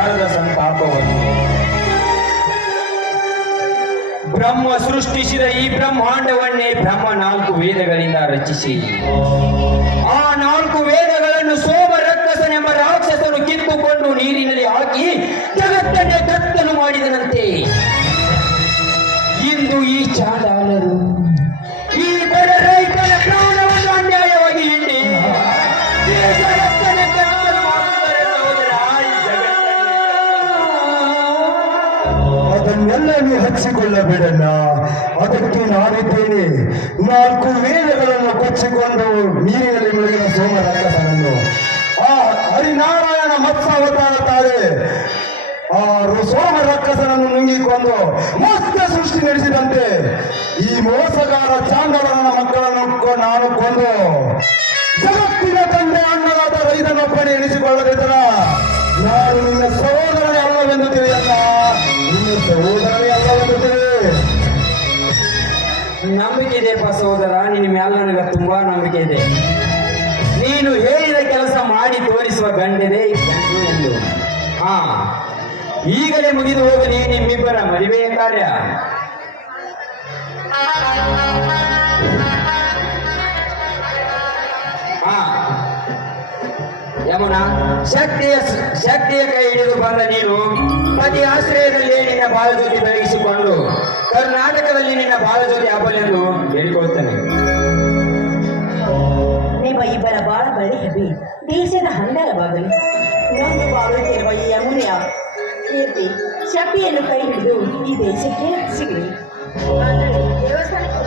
ಸಂಸಾರದ ಸಂತಾಪವನ್ನು ಬ್ರಹ್ಮ ಸೃಷ್ಟಿಸಿದ ಈ ಬ್ರಹ್ಮಾಂಡವನ್ನೇ ಬ್ರಹ್ಮ 4 ವೇದಗಳಿಂದ ರಚಿಸಿ ಆ 4 ವೇದಗಳನ್ನು ಸೋಮ ರಕ್ಕಸನೆಂಬ ರಾಕ್ಷಸನು ಕಿತ್ತುಕೊಂಡು ನೀರಿನಲ್ಲಿ ಹಾಕಿ ಜಗತ್ತನ್ನೇ ಕತ್ತಲು ಮಾಡಿದನಂತೆ. ಇಂದು ಈ ಚಾಂಡಾಲರು ಈ ಬಡ ರೈತನ ಪ್ರಾಣವನ್ನು ಅನ್ಯಾಯವಾಗಿ ಹಿಂಡಿ ಜಗತ್ತನ್ನೇ ಕತ್ತಲು ಮಾಡುತ್ತಾರೆ ಸಹೋದರ. ಅದನ್ನೆಲ್ಲ ನೀವು ಹಚ್ಚಿಕೊಳ್ಳಬೇಡಣ್ಣ, ಅದಕ್ಕೆ ನಾನಿದ್ದೇನೆ. 4 ವೇದಗಳನ್ನು ಕೊಚ್ಚಿಕೊಂಡು ನೀರಿನಲ್ಲಿ ಮುಳುಗಿದ ಸೋಮ ರಕ್ಕಸನನ್ನು ಆ ಹರಿನಾರಾಯಣ ಮತ್ಸ್ಯಾವತಾರ ತಾರೆ ಆ ಸೋಮ ರಕ್ಕಸನನ್ನು ನುಂಗಿಕೊಂಡು ಮತ್ತೆ ಸೃಷ್ಟಿ ನಡೆಸಿದಂತೆ ಈ ಮೋಸಗಾರ ಚಾಂಡವರನ ಮಕ್ಕಳನ್ನು ನಾನು ಕೊಂದು ಜಗತ್ತಿನ ತಂದೆ ಅಣ್ಣನಾದ ರೈತನೊಬ್ಬನೇ ಎನಿಸಿಕೊಳ್ಳದಿದ್ದರ ನಾನು ನಿನ್ನ ಸಹೋದರನೇ ಅಲ್ಲವೆಂದು ತಿಳಿಯಲ್ಲ, ನಿನ್ನ ಸಹೋದರನೇ ಅಲ್ಲವೆಂದು ತಿಳಿ. ನಂಬಿಕೆ ಇದೆಯಪ್ಪ ಸಹೋದರ, ನಿನ್ನ ಮೇಲೆ ನನಗೆ ತುಂಬಾ ನಂಬಿಕೆ ಇದೆ. ನೀನು ಹೇಳಿದ ಕೆಲಸ ಮಾಡಿ ತೋರಿಸುವ ಗಂಡನೇ ಗಂಡು ಎಂದು. ಹಾ, ಈಗಲೇ ಮುಗಿದು ಹೋಗಲಿ ನಿಮ್ಮಿಬ್ಬರ ಮದುವೆಯ ಕಾರ್ಯ. ಹಾ ಯಮುನಾ, ಶಕ್ತಿಯ ಕೈ ಹಿಡಿದು ಬಂದ ನೀನು ಪತಿ ಆಶ್ರಯದಲ್ಲಿ ನಿನ್ನ ಬಾಳ ಜೊತೆ ಬೆಳಗಿಸಿಕೊಂಡು ಕರ್ನಾಟಕದಲ್ಲಿ ನಿನ್ನ ಬಾಳ ಜೊತೆ ಹಬ್ಬಲೆಂದು ಹೇಳಿಕೊಳ್ತೇನೆ. ನಿಮ್ಮ ಇಬ್ಬರ ಬಾಳ ಬಳಿ ಹಬ್ಬಿ ದೇಶದ ಹಂದರವಾಗಲಿ. ನೊಂದು ಬಾಳುತ್ತಿರುವ ಈ ಯಮುನೆಯ ಕೀರ್ತಿ ಶಕ್ತಿಯನ್ನು ಕೈ ಹಿಡಿದು ಈ ದೇಶಕ್ಕೆ ಸಿಗಲಿ. ದೇವಸ್ಥಾನಕ್ಕೆ